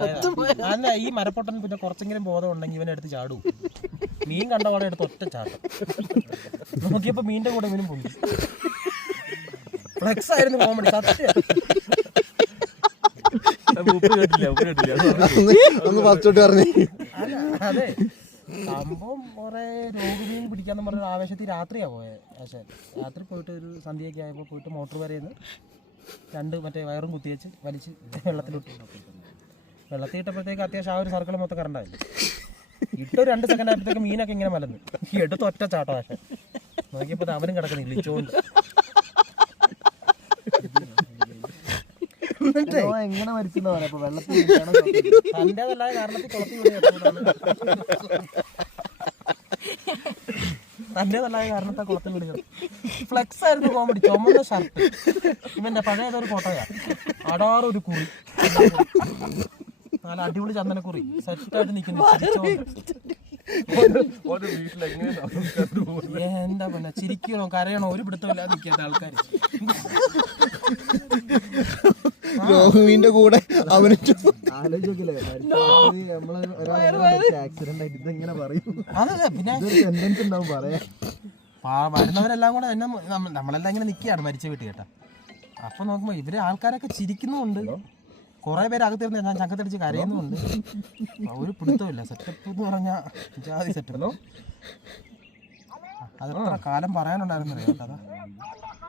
അല്ല, ഈ മരപ്പൊട്ടൻ പിന്നെ കുറച്ചെങ്കിലും ബോധം ഉണ്ടെങ്കിൽ ഇവനെ എടുത്ത് ചാടും. മീൻ കണ്ട പാടെ എടുത്ത് ഒറ്റ ചാട്ടം. നോക്കിയപ്പോ മീനിന്റെ കൂടെ ഇവനും പൊന്തി. ഫ്ലെക്സ് ആയിരുന്നു കോമഡി, സത്യം. അതെ, സംഭവം കുറെ രോഗിനെയും പിടിക്കാന്ന് പറഞ്ഞ ആവേശത്തിൽ രാത്രിയാ പോയത്. പക്ഷെ രാത്രി പോയിട്ട് ഒരു സന്ധ്യയൊക്കെ ആയപ്പോൾ പോയിട്ട് മോട്ടോർ വരേന്ന് 2 മറ്റേ വയറും കുത്തിവെച്ച് വലിച്ച് വെള്ളത്തിലിട്ടു. വെള്ളത്തിട്ടപ്പോഴത്തേക്ക് അത്യാവശ്യം ആ ഒരു സർക്കിൾ മൊത്തം കറണ്ടായി. ഇട്ട് 2 സെക്കൻഡ് ആയപ്പോഴത്തേക്ക് മീനൊക്കെ ഇങ്ങനെ മലന്ന് എടുത്ത് ഒറ്റ ചാട്ടോ. പക്ഷെ നോക്കിയപ്പോൾ അവനും കിടക്കുന്നില്ല, ഇളിച്ചോണ്ട്. എങ്ങനെ മരിച്ചെന്ന് പറയാം. തന്റേതല്ലായ കാരണത്തിൽ കുളത്തിൽ വിടുക. ഫ്ലെക്സ് ആയിരുന്നു കോമഡി. ചുമന്ന ഷർട്ട്, ഇവന്റെ പഴയതൊരു ഫോട്ടോയാ. അടാറൊരു കുറി, നല്ല അടിപൊളി ചന്ദനക്കുറി സെറ്റായിട്ട് നിൽക്കുന്നു. എന്താ പിന്നെ ചിരിക്കണോ കരയണോ ഒരു പിടുത്തമില്ലാതെ നിൽക്കാത്ത ആൾക്കാർ. രോഹിന്റെ കൂടെ അവന് ആലോചിക്കില്ലേ ആക്സിഡന്റ് ആയിട്ട് ഇതെങ്ങനെ പറയും. അതെ, പിന്നെ സെന്റൻസ് ഉണ്ടാവും പറയാ. വരുന്നവരെല്ലാം കൂടെ എന്നെ നമ്മളെല്ലാം ഇങ്ങനെ നിൽക്കുകയാണ് മരിച്ച വീട്ടിൽ കേട്ടാ. അപ്പൊ നോക്കുമ്പോ ഇവര് ആൾക്കാരൊക്കെ ചിരിക്കുന്നുമുണ്ട്, കുറെ പേര് അകത്തിരുന്ന് ഞാൻ ചങ്കത്തടിച്ച് കരയുന്നുമുണ്ട്. ഒരു പിടുത്തമില്ല. സെറ്റപ്പ് എന്ന് പറഞ്ഞാൽ ജാതി സെറ്റപ്പ്. അതെത്ര കാലം പറയാനുണ്ടായിരുന്നു കേട്ടോ.